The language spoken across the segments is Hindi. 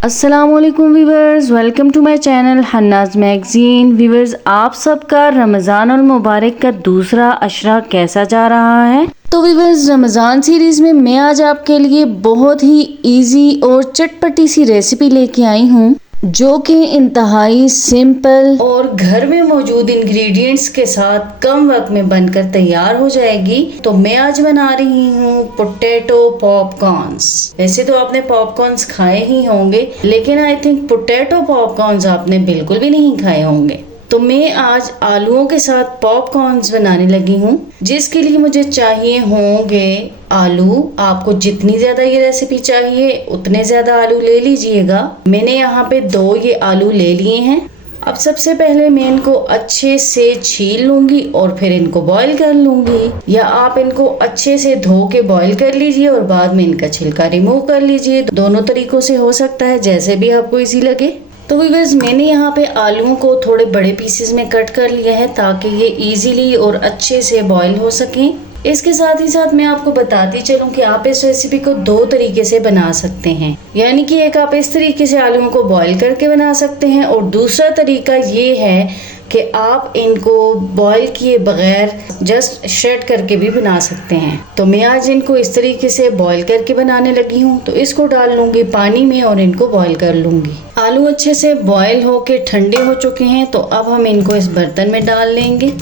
अस्सलामुअलैकुम viewers, welcome to my channel Hannah's magazine. Viewers, आप सबका रमज़ान और मुबारक का दूसरा अशरा कैसा जा रहा है? तो वीवर्स, रमज़ान सीरीज़ में मैं आज आपके लिए बहुत ही इजी और चटपटी सी रेसिपी लेके आई हूँ जो कि इंतहाई सिंपल और घर में मौजूद इंग्रेडिएंट्स के साथ कम वक्त में बनकर तैयार हो जाएगी। तो मैं आज बना रही हूँ पोटैटो पॉपकॉर्न्स। वैसे तो आपने पॉपकॉर्न्स खाए ही होंगे, लेकिन आई थिंक पोटैटो पॉपकॉर्न्स आपने बिल्कुल भी नहीं खाए होंगे। तो मैं आज आलूओं के साथ पॉपकॉर्न्स बनाने लगी हूँ, जिसके लिए मुझे चाहिए होंगे आलू। आपको जितनी ज़्यादा ये रेसिपी चाहिए उतने ज़्यादा आलू ले लीजिएगा। मैंने यहाँ पे 2 ये आलू ले लिए हैं। अब सबसे पहले मैं इनको अच्छे से छील लूँगी और फिर इनको बॉईल कर लूँगी, या आप इनको अच्छे से धो के बॉईल कर लीजिए और बाद में इनका छिलका रिमूव कर लीजिए। दोनों तरीक़ों से हो सकता है, जैसे भी आपको इजी लगे। तो व्यूअर्स, मैंने यहाँ पे आलूओं को थोड़े बड़े पीसेस में कट कर लिया है ताकि ये इजीली और अच्छे से बॉईल हो सकें। इसके साथ ही साथ मैं आपको बताती चलूँ कि आप इस रेसिपी को 2 तरीके से बना सकते हैं। यानी कि एक आप इस तरीके से आलूओं को बॉईल करके बना सकते हैं, और दूसरा तरीका ये है कि आप इनको बॉईल किए बगैर जस्ट श्रेड करके भी बना सकते हैं। तो मैं आज इनको इस तरीके से बॉईल करके बनाने लगी हूँ। तो इसको डाल लूँगी पानी में और इनको बॉईल कर लूँगी। आलू अच्छे से बॉईल होके ठंडे हो चुके हैं, तो अब हम इनको इस बर्तन में डाल लेंगे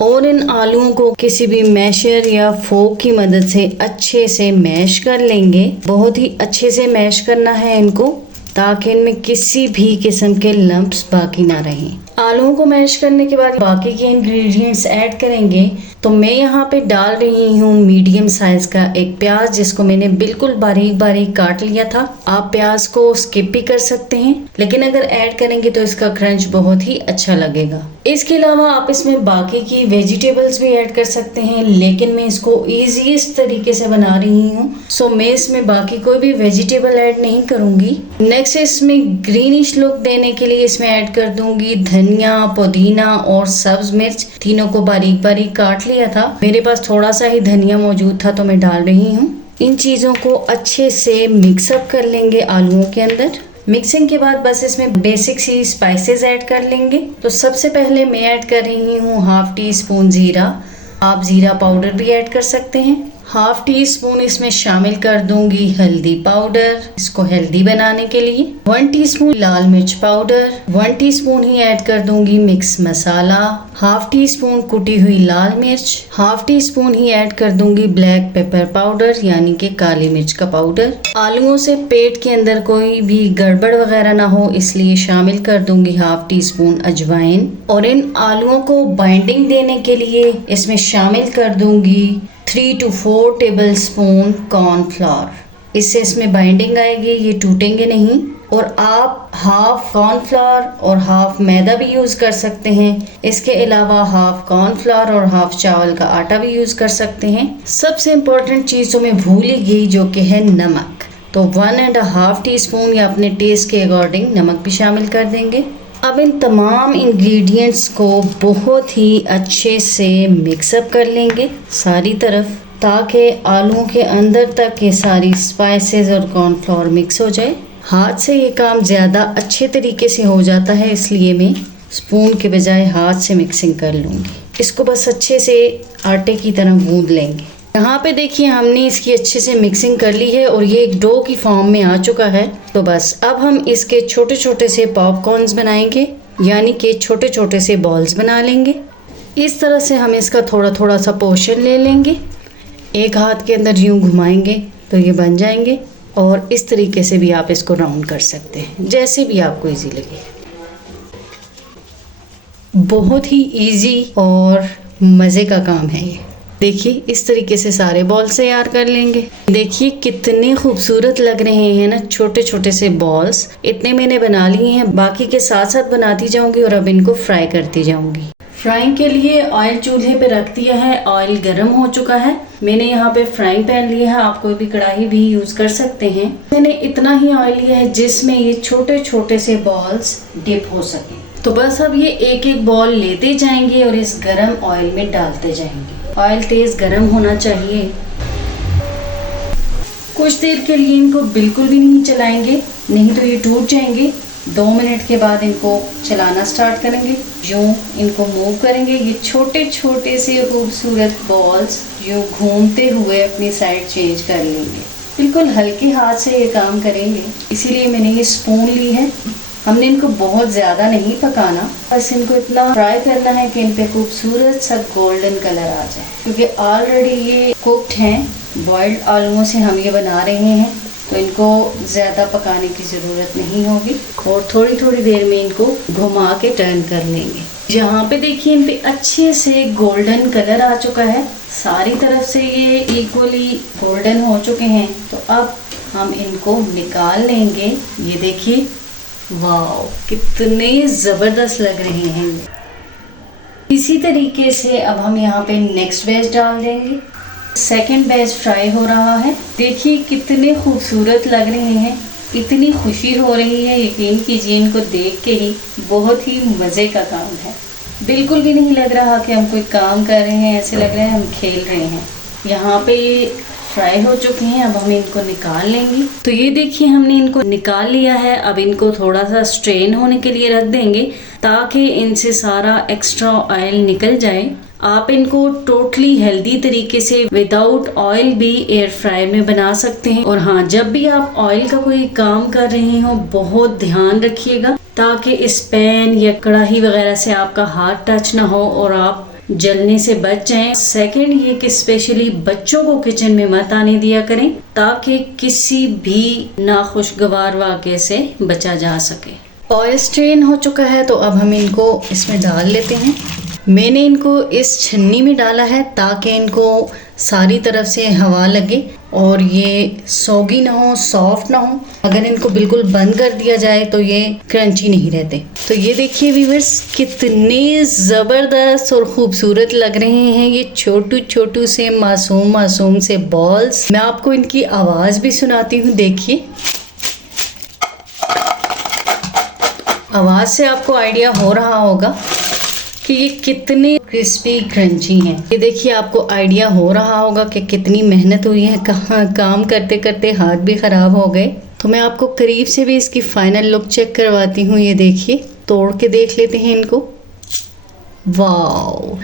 और इन आलूओं को किसी भी मैशर या फोक की मदद से अच्छे से मैश कर लेंगे। बहुत ही अच्छे से मैश करना है इनको, ताकि इनमें किसी भी किस्म के लम्प्स बाकी ना रहें। आलूओं को मैश करने के बाद बाकी के इंग्रेडिएंट्स ऐड करेंगे। तो मैं यहाँ पे डाल रही हूँ मीडियम साइज का एक प्याज, जिसको मैंने बिल्कुल बारीक बारीक काट लिया था। आप प्याज को स्किप भी कर सकते हैं, लेकिन अगर ऐड करेंगे तो इसका क्रंच बहुत ही अच्छा लगेगा। इसके अलावा आप इसमें बाकी की वेजिटेबल्स भी ऐड कर सकते हैं, लेकिन मैं इसको ईजीएस्ट तरीके से बना रही हूँ, सो मैं इसमें बाकी कोई भी वेजिटेबल ऐड नहीं करूँगी। नेक्स्ट इसमें ग्रीनिश लुक देने के लिए इसमें ऐड कर दूंगी धनिया, पुदीना और सब्ज मिर्च। तीनों को बारीक बारीक काट लिया था। मेरे पास थोड़ा सा ही धनिया मौजूद था तो मैं डाल रही हूँ। इन चीज़ों को अच्छे से मिक्सअप कर लेंगे आलूओं के अंदर। मिक्सिंग के बाद बस इसमें बेसिक सी स्पाइसेस ऐड कर लेंगे। तो सबसे पहले मैं ऐड कर रही हूँ 1/2 टीस्पून ज़ीरा। आप ज़ीरा पाउडर भी ऐड कर सकते हैं। 1/2 टीस्पून इसमें शामिल कर दूंगी हल्दी पाउडर, इसको हेल्दी बनाने के लिए। 1 टीस्पून लाल मिर्च पाउडर, 1 टीस्पून ही ऐड कर दूंगी मिक्स मसाला। 1/2 टीस्पून कुटी हुई लाल मिर्च, 1/2 टीस्पून ही ऐड कर दूंगी ब्लैक पेपर पाउडर, यानी कि काली मिर्च का पाउडर। आलूओं से पेट के अंदर कोई भी गड़बड़ वगैरह ना हो, इसलिए शामिल कर दूंगी 1/2 टीस्पून अजवाइन। और इन आलूओं को बाइंडिंग देने के लिए इसमें शामिल कर दूंगी 3 to 4 टेबल स्पून कॉर्नफ्लोर। इससे इसमें बाइंडिंग आएगी, ये टूटेंगे नहीं। और आप 1/2 कॉर्नफ्लोर और 1/2 मैदा भी यूज़ कर सकते हैं। इसके अलावा 1/2 कॉर्नफ्लोर और 1/2 चावल का आटा भी यूज़ कर सकते हैं। सबसे इम्पोर्टेंट चीज़ तो मैं भूल ही गई, जो कि है नमक। तो 1.5 टीस्पून या अपने टेस्ट के अकॉर्डिंग नमक भी शामिल कर देंगे। अब इन तमाम इंग्रेडिएंट्स को बहुत ही अच्छे से मिक्सअप कर लेंगे सारी तरफ, ताकि आलूओं के अंदर तक ये सारी स्पाइसेस और कॉर्नफ्लोर मिक्स हो जाए। हाथ से ये काम ज़्यादा अच्छे तरीके से हो जाता है, इसलिए मैं स्पून के बजाय हाथ से मिक्सिंग कर लूँगी। इसको बस अच्छे से आटे की तरह गूंद लेंगे। यहाँ पे देखिए, हमने इसकी अच्छे से मिक्सिंग कर ली है और ये एक डो की फॉर्म में आ चुका है। तो बस अब हम इसके छोटे छोटे से पॉपकॉर्न्स बनाएंगे, यानी कि छोटे छोटे से बॉल्स बना लेंगे। इस तरह से हम इसका थोड़ा थोड़ा सा पोर्शन ले लेंगे। एक हाथ के अंदर यूँ घुमाएंगे तो ये बन जाएंगे, और इस तरीके से भी आप इसको राउंड कर सकते हैं, जैसे भी आपको ईजी लगे। बहुत ही ईजी और मज़े का काम है ये। देखिए, इस तरीके से सारे बॉल्स तैयार कर लेंगे। देखिए कितने खूबसूरत लग रहे हैं ना छोटे छोटे से बॉल्स। इतने मैंने बना लिए हैं, बाकी के साथ साथ बनाती जाऊंगी और अब इनको फ्राई करती जाऊंगी। फ्राइंग के लिए ऑयल चूल्हे पे रख दिया है, ऑयल गर्म हो चुका है। मैंने यहाँ पे फ्राइंग पैन लिया है, आप कोई भी कढ़ाई भी यूज कर सकते हैं। मैंने इतना ही ऑयल लिया है जिसमें ये छोटे छोटे से बॉल्स डिप हो सके। तो बस अब ये एक एक बॉल लेते जाएंगे और इस गर्म ऑयल में डालते जाएंगे। ऑयल तेज गर्म होना चाहिए। कुछ देर के लिए इनको बिल्कुल भी नहीं चलाएंगे, नहीं तो ये टूट जाएंगे। 2 मिनट के बाद इनको चलाना स्टार्ट करेंगे। यूँ इनको मूव करेंगे। ये छोटे छोटे से खूबसूरत बॉल्स यूँ घूमते हुए अपनी साइड चेंज कर लेंगे। बिल्कुल हल्के हाथ से ये काम करेंगे, इसीलिए मैंने ये स्पून ली है। हमने इनको बहुत ज़्यादा नहीं पकाना, बस इनको इतना फ्राई करना है कि इन पे खूबसूरत सा गोल्डन कलर आ जाए, क्योंकि ऑलरेडी ये कुक्ड हैं। बॉइल्ड आलूओं से हम ये बना रहे हैं, तो इनको ज़्यादा पकाने की ज़रूरत नहीं होगी और थोड़ी थोड़ी देर में इनको घुमा के टर्न कर लेंगे। यहाँ पे देखिए इन पे अच्छे से गोल्डन कलर आ चुका है, सारी तरफ से ये इक्वली गोल्डन हो चुके हैं। तो अब हम इनको निकाल लेंगे। ये देखिए, वाओ कितने ज़बरदस्त लग रहे हैं। इसी तरीके से अब हम यहाँ पे नेक्स्ट बैच डाल देंगे। सेकंड बैच फ्राई हो रहा है। देखिए कितने खूबसूरत लग रहे हैं, इतनी खुशी हो रही है, यकीन कीजिए इनको देख के ही बहुत ही मज़े का काम है। बिल्कुल भी नहीं लग रहा कि हम कोई काम कर रहे हैं, ऐसे लग रहा है हम खेल रहे हैं। यहाँ पे ये फ्राई हो चुके हैं, अब हम इनको निकाल लेंगे। तो ये देखिए हमने इनको निकाल लिया है। अब इनको थोड़ा सा स्ट्रेन होने के लिए रख देंगे ताकि इनसे सारा एक्स्ट्रा ऑयल निकल जाए। आप इनको टोटली हेल्दी तरीके से विदाउट ऑयल भी एयर फ्रायर में बना सकते हैं। और हाँ, जब भी आप ऑयल का कोई काम कर रहे हो बहुत ध्यान रखिएगा ताकि इस पैन या कढ़ाई वगैरह से आपका हाथ टच ना हो और आप जलने से बच जाएं। सेकंड ये कि स्पेशली बच्चों को किचन में मत आने दिया करें ताकि किसी भी नाखुशगवार वाक़े से बचा जा सके। ऑयल स्ट्रेन हो चुका है, तो अब हम इनको इसमें डाल लेते हैं। मैंने इनको इस छन्नी में डाला है ताकि इनको सारी तरफ से हवा लगे और ये सॉगी ना हो, सॉफ्ट ना हो। अगर इनको बिल्कुल बंद कर दिया जाए तो ये क्रंची नहीं रहते। तो ये देखिए व्यूअर्स, कितने ज़बरदस्त और ख़ूबसूरत लग रहे हैं ये छोटू छोटू से मासूम से बॉल्स। मैं आपको इनकी आवाज़ भी सुनाती हूँ, देखिए। आवाज़ से आपको आइडिया हो रहा होगा कि ये कितने क्रिस्पी क्रंची हैं। ये देखिए, आपको आइडिया हो रहा होगा कि कितनी मेहनत हुई है, कहाँ काम करते करते हाथ भी ख़राब हो गए। तो मैं आपको करीब से भी इसकी फाइनल लुक चेक करवाती हूँ। ये देखिए, तोड़ के देख लेते हैं इनको। वाओ,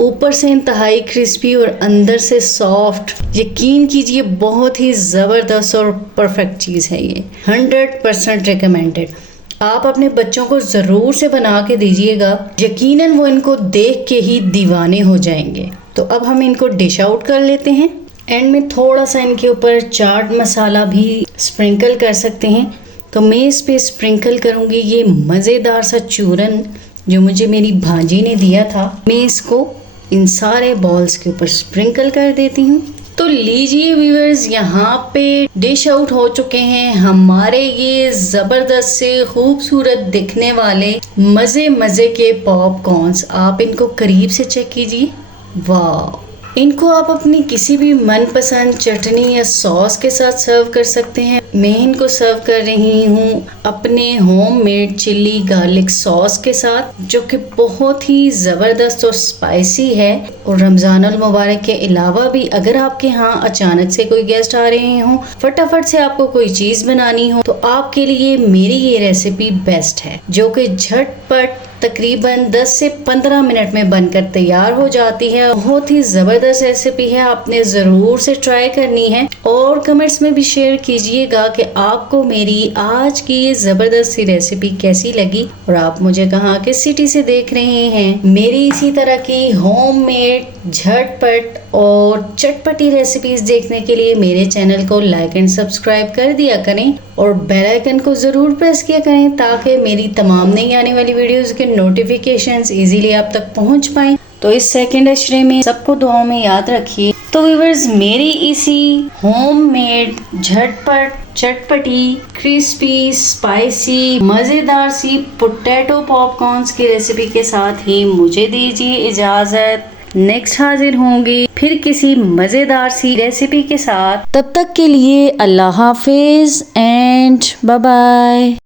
ऊपर से इंतहाई क्रिस्पी और अंदर से सॉफ्ट। यकीन कीजिए बहुत ही ज़बरदस्त और परफेक्ट चीज़ है ये। 100% रिकमेंडेड। आप अपने बच्चों को ज़रूर से बना के दीजिएगा, यकीनन वो इनको देख के ही दीवाने हो जाएंगे। तो अब हम इनको डिश आउट कर लेते हैं। एंड में थोड़ा सा इनके ऊपर चाट मसाला भी स्प्रिंकल कर सकते हैं। तो मैं इस पे स्प्रिंकल करूँगी ये मज़ेदार सा चूरन जो मुझे मेरी भांजी ने दिया था। मैं इसको इन सारे बॉल्स के ऊपर स्प्रिंकल कर देती हूँ। तो लीजिए व्यूअर्स, यहाँ पे डिश आउट हो चुके हैं हमारे ये ज़बरदस्त से खूबसूरत दिखने वाले मज़े के पॉपकॉर्न्स। आप इनको करीब से चेक कीजिए। वाह, इनको आप अपनी किसी भी मनपसंद चटनी या सॉस के साथ सर्व कर सकते हैं। मैं इनको सर्व कर रही हूँ अपने होममेड चिल्ली गार्लिक सॉस के साथ, जो कि बहुत ही ज़बरदस्त और स्पाइसी है। और रमज़ानुल मुबारक के अलावा भी अगर आपके यहाँ अचानक से कोई गेस्ट आ रहे हों, फटाफट से आपको कोई चीज़ बनानी हो, तो आपके लिए मेरी ये रेसिपी बेस्ट है, जो कि झटपट तकरीबन 10 से 15 मिनट में बनकर तैयार हो जाती है। बहुत ही ज़बरदस्त रेसिपी है, आपने ज़रूर से ट्राई करनी है। और कमेंट्स में भी शेयर कीजिएगा कि आपको मेरी आज की ये ज़बरदस्त सी रेसिपी कैसी लगी और आप मुझे कहाँ किस सिटी से देख रहे हैं। मेरी इसी तरह की होममेड झटपट और चटपटी रेसिपीज़ देखने के लिए मेरे चैनल को लाइक एंड सब्सक्राइब कर दिया करें और बेल आइकन को ज़रूर प्रेस किया करें ताकि मेरी तमाम नई आने वाली वीडियोज़ के नोटिफिकेशंस इजीली आप तक पहुंच पाएं। तो इस सेकंड अशरे में सबको दुआओं में याद रखिए। तो व्यूअर्स, मेरी इसी होममेड झटपट चटपटी क्रिस्पी स्पाइसी मज़ेदार सी पोटैटो पॉपकॉर्न्स की रेसिपी के साथ ही मुझे दीजिए इजाज़त। नेक्स्ट हाजिर होंगी फिर किसी मज़ेदार सी रेसिपी के साथ। तब तक के लिए अल्लाह हाफिज़ एंड बाय बाय।